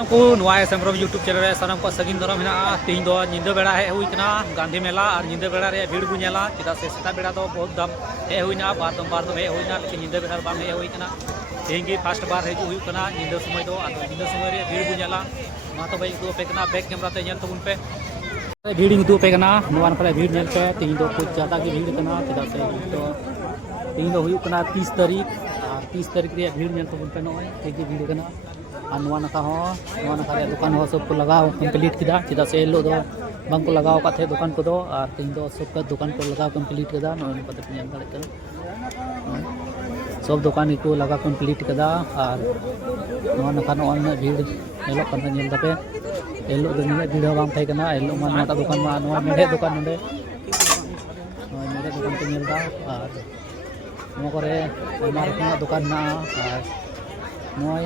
को एसएमरम YouTube channel सामान को सगिन दरम है तीन दो निंदा बेड़ा हे हुईना गांधी मेला और निंदा बेड़ा रे भीड़ बुझेला चेदा से सेता बेड़ा तो बहुत दम हे हुईना बार दम हे हुईना लेकिन निंदा बेड़ा बांग हे हुईना तेंगी फर्स्ट बार हे हुईना निंदा समय दो आदो निंदा समय रे भीड़ बुझेला मा तो भाई दो पे कना बैक कैमरा ते नेल तबुन पे भीड़ दो पे कना नोवान पर भीड़ नेल पे तीन दो कुछ ज्यादा की भीड़ कना चेदा से तो तीन दो हुईना 30 तारीख और 30 तारीख रे भीड़ नेल तबुन पे नोय तेगी भीड़ कना और नवा नका दुकान हो सब को लगाओ कम्प्लीट किया चेदा से लो दो बांग को लगाओ का थे दुकान को दो और तीन दो सब का दुकान को लगाओ कम्प्लीट किया नोन पते पिन दाड़े सब दुकान को लगा कम्प्लीट किया और नवा नका नोन भीड़ एलो कन नेल दापे एलो दो निने भीड़ बांग थे कना एलो मा नोटा दुकान मा नवा मेडे दुकान नोडे मेडे दुकान को नेल दा और नवा करे हमार को दुकान ना और नोय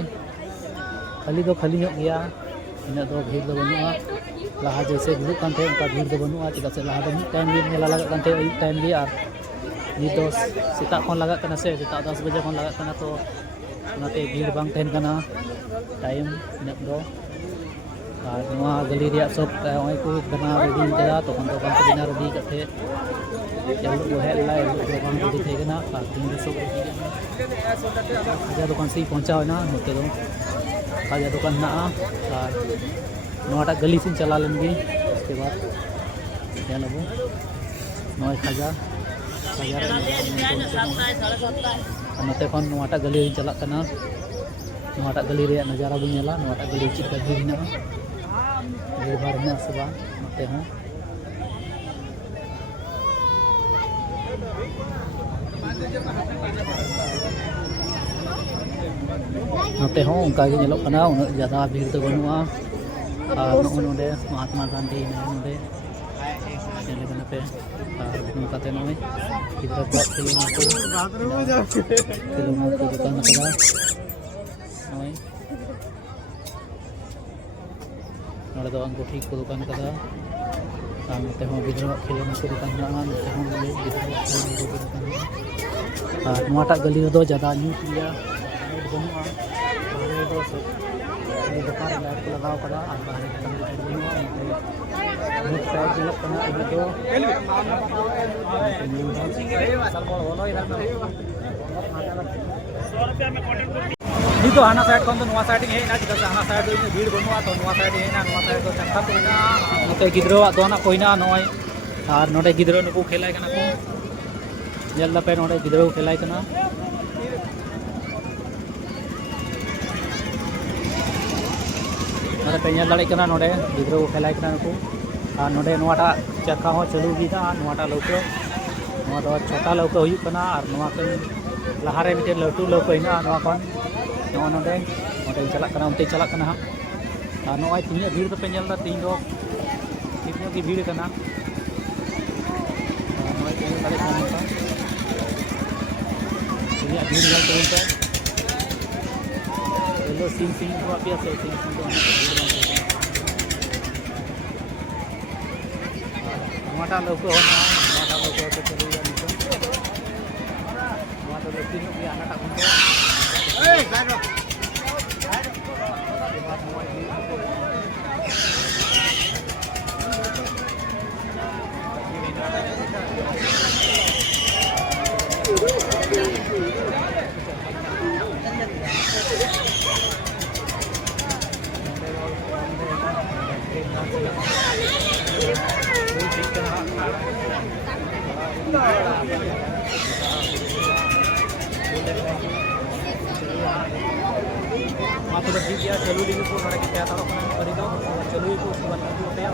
खाली दो खाली गया इन दो भीड़ दो बनुआ लहा जैसे भीड़ कान थे उनका भीड़ दो बनुआ चेदा से लहा दो टाइम भी मेला लगा कान थे अयुब टाइम भी और नी दो सेता खन लगा कना से सेता 10 बजे खन लगा कना तो उनाते भीड़ बांग तहन कना टाइम इन दो और नवा गली रे सब ओय को बना रेडी करा तो खन दो बांग को बिना रेडी कथे एलो को हेल ला एलो को बांग रेडी थे कना और तीन सब आजा दुकान से पहुंचा ना होते दो खाजा दुकान ना और नोटा गली से चला लेंगे उसके बाद क्या लगो नोय खाजा नते खन नोटा गली चला कना नोटा गली रे नजारा बन नेला नोटा गली चिका भीड़ भर में सबा नते हो नते हो उनका गे नेलो कना उन ज्यादा भीड़ तो बनुआ और नोडे महात्मा गांधी नोडे चले कना पे और उनका ते नोय इधर बात किलो को दुकान करा नोय नोडे दो अंगूठी को दुकान करा और नते हो गिद्रो खिलो को दुकान ना नते हो गिद्रो और नोटा गली दो ज्यादा न्यू किया बनुआ दुकान लाइट को लगाओ करा और बाहर तो हाना साइड खन तो नवा साइड हेना चेदा से हाना साइड भीड़ बनुआ तो नवा साइड हेना नवा साइड तो चक्का तो हेना नते गिद्रो दोना कोइना नय और नोडे गिद्रो नुकु खेलाय कना को जेल पे नोडे गिद्रो खेलाय कना पे नेल दाड़े कना नोडे गिद्रो को खेलाय कना नुकु और नोडे नोटा चक्का हो चालू गिदा नोटा लौके नोआ दो छोटा लौके हुई कना और नोआ के लहारे मिटे लटू लौके हिना नोआ कोन नोआ नोडे नोडे चला कना उनते चला कना और नोआ तिनिया भीड़ तो पे नेल दा तीन दो तिनिया की भीड़ कना नोआ के दाड़े कना तिनिया भीड़ नेल तो उनते हेलो सिंग सिंग को आपिया से सिंग सिंग तो टमाटा लौको होना टमाटा लौको तो चलो या निको टमाटा लौकी नो भी आना टाकुन ए बैठो तो ठीक है चलू ली को नोडे के क्या तारो करी दो चलू को उसके बाद होते हैं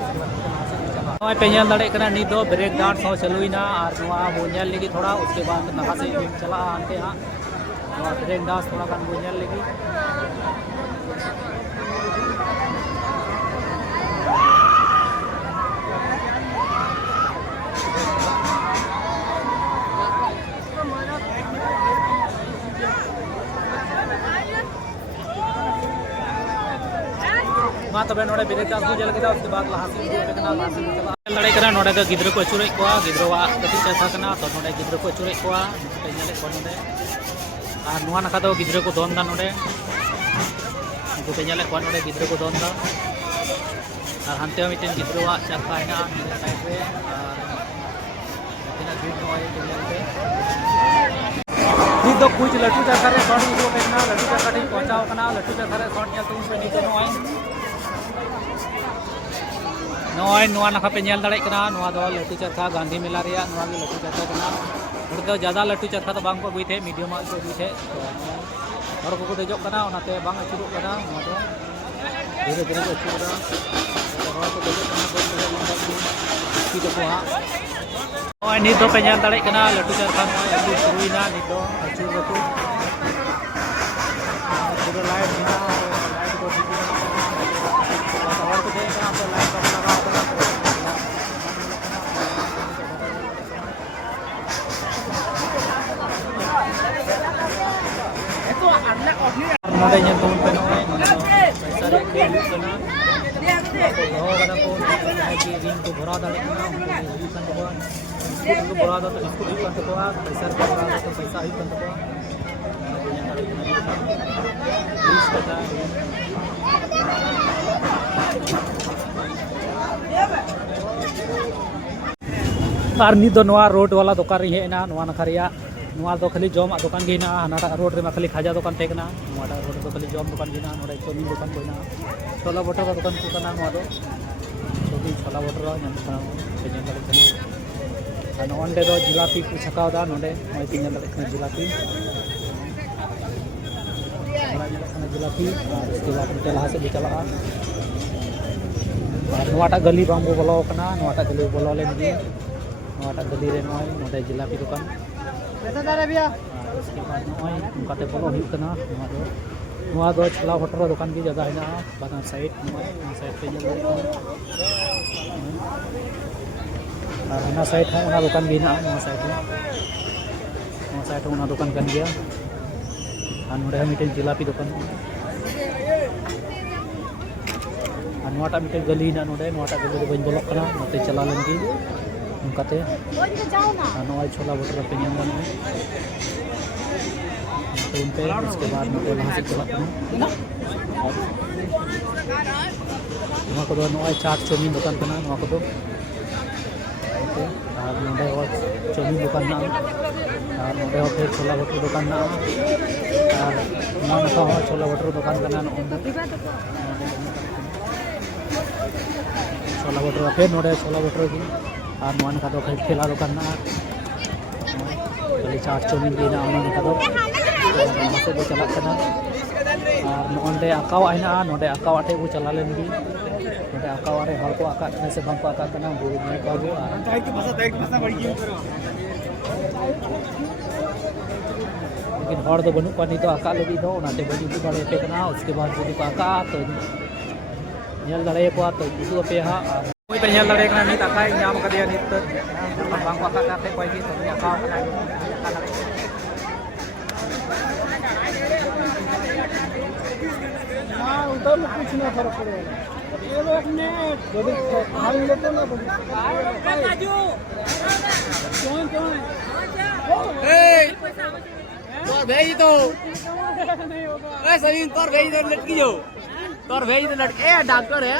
पे नेल दाड़े कना नी दो ब्रेक डांस हो चलुइना और नवा बोनेल लगी थोड़ा उसके बाद नहा से चला आते हां नवा ब्रेक डांस थोड़ा गान बोनेल लगी मा तबे नोडे ब्रेक डांस को जल के उसके बाद लहासी पे कना लहासी चला लड़ाई करा नोडे दो गिद्रो को चुरे को गिद्रोवा कति चसा कना तो नोडे गिद्रो को चुरे को पे नेले को नोडे और नुआ नका दो गिद्रो को दोन दा नोडे उनको पे ñale kwan ode gidro ko don da ar hante miten gidro wa chakha ina side re tina bid no ay tina pe ni do kuch latu chakha re short udu pe na latu chakha thi pahunchao kana latu chakha re short ñal tu pe ni no ay noy noa nakha pe ñel dare kana noa do latu chakha Gandhi Mela reya noa ge latu chakha kana और तो ज़्यादा लट्टू चरखा तो बांग को अगुई थे medium को अगुई थे और को देजोग कना ओनाते बांग अचुरुग कना नोआ दो धीरे धीरे को अचुरुगा और को देजोग कना को की दो हा ओय नित दो पे ñel दाड़े कना लट्टू चरखा नोय अगुई शुरुइना नित दो अचुर को पूरा लाइट ना लाइट को ठीक और को दे कना तो लाइट को लगाओ कना नोडे ñel tumun pe noy sare ke kana ho kana ko ay ki ring ko bora dale kana ko kan ko इसको बड़ा दो तो इसको भी कर सकते हो पैसा का बड़ा दो तो पैसा ही कर सकते हो बीस टका और नी दो नवा रोड वाला दुकान रही है ना नवा नखरिया नवा दो खाली जॉम दुकान गे ना हनाटा रोड रे खाली खाजा दुकान थे ना नवा रोड तो खाली जॉम दुकान गे ना नोडे चौमिन दुकान को ना छोला बटर का दुकान को ना नवा दो छोला बटर नाम kana penyel dale kana onde do jilapi ku chakao da node moi penyel dale kana jilapi जिलापी उसके बाद उनके लहा से भी चला नवाटा गली बांगो बोलो कना नवाटा गली बोलो लेन गी नवाटा गली रे नोय नोडे जिलापी दुकान पैसा दारे भैया उसके बाद नोय उनकाते बोलो हित कना नवा दो छोला भटूरा दुकान की जगह है ना बाना साइड नोय साइड पे जगह और हना साइड है उना दुकान भी ना नवा साइड उना दुकान kan गया नोडे मिटेन जिलापी दुकान नोटा मिटेन गली ना नोडे नोटा गली बन बोलक कना नोते चला लेन गी उनकाते नोय छोला भटूरा पे ñam वन तो उनपे उसके बाद नोटे वहां से चला नोआ को नोय चाट चौमिन दुकान कना नोआ को और नोडे और चौमिन दुकान ना और नोडे और फिर छोला भटूरा दुकान ना और नोआ का छोला भटूरा दुकान कना छोला भटूरा फिर नोडे छोला भटूरा की और नोआ का तो ठेला दुकान ना खाली चाट चौमिन की ना ओना का तो से बो चला कना और नोंडे आकाव आइना नोडे आकाव आटे बो चला लेन गी नोडे आकाव रे हर को आका से बंक आका कना बो ने का गो टाइट भाषा बढ़ गई लेकिन हर दो बनु पानी तो आका लगी दो ओनाते बनी की बड़े पे कना उसके बाद जो को आका तो ñel dare ko to kusu pe ha कोई पे ñel dare कना नि ताका ñam का दिया नित बंक आका काते कोई की तो आका कना उधर कुछ ना फर्क पड़ेगा ये लोग ने जब खाई लेते ना बाजू कौन ए तोर भेज दो ए सही तोर भेज दो लटकी जो तोर भेज दो लटके ए डॉक्टर है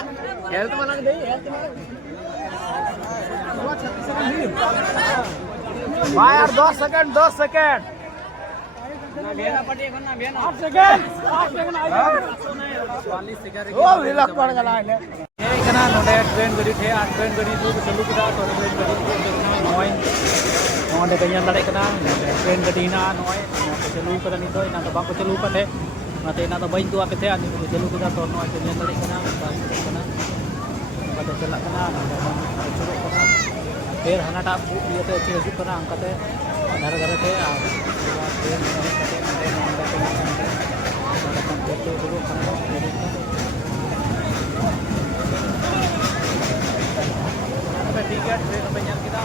हेल्थ वाला दे हेल्थ भाई यार 10 सेकंड बेना पटी करना बेना 8 सेकंड ओ विलक पड़ गला ले ए कना नोडे ट्रेन गड़ी थे आ ट्रेन गड़ी दू चालू किदा तो ट्रेन गड़ी नोय नोडे कन्या लड़े कना ट्रेन गड़ी ना नोय चालू कर नि तो इना तो बाको चालू करे नाते इना तो बइन दुआ पे थे आनी को चालू किदा तो नोय कन्या लड़े कना तो चला कना फिर हनाटा ये तो अच्छे हिजुक कना अंकते घर घर थे आ टिकट ट्रेन पे ñal kita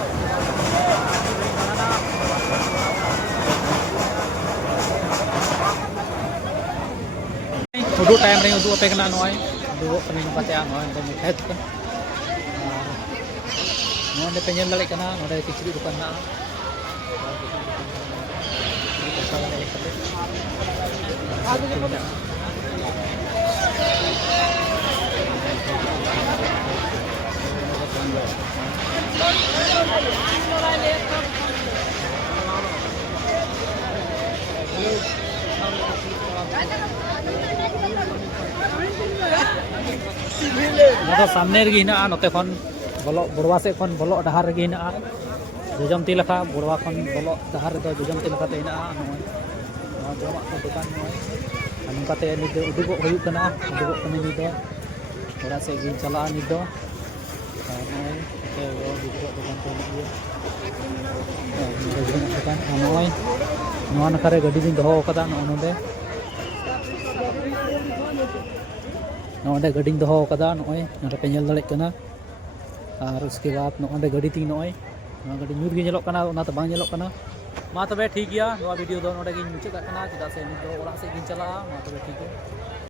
udah time ring udah apa kena noy udah pening pate ang noy dan head kan noy de penyel dalik kena noy de kicri dukan na तो सामने रही हेना नोते खन बोलो बड़वा से खन बोलो डहार रही हेना जोजमती लेखा बड़वा खन बोलो डहार रे जोजमती लेखा ते हेना नोय जमा को दुकान नोय नंकाते निद उदुगो हुयु कना उदुगो कने निद ओरा से गिन चला निद नोय ते वो बिजो दुकान को निये दुकान नोय नोआ नखारे गाड़ी दिन दोहो कदा नोंडे नोंडे गाड़ी दोहो कदा नोय नोंडे पे नेल दाड़े कना और उसके बाद नोंडे गाड़ी ती नोय नोआ गाड़ी न्यूर गे नेलोग कना ओना तो बांग नेलोग कना मा तबे ठीक गया नोआ वीडियो दो नोंडे गिन मुचाद कना चेदा से निद ओरा से गिन चला मा तबे ठीक है।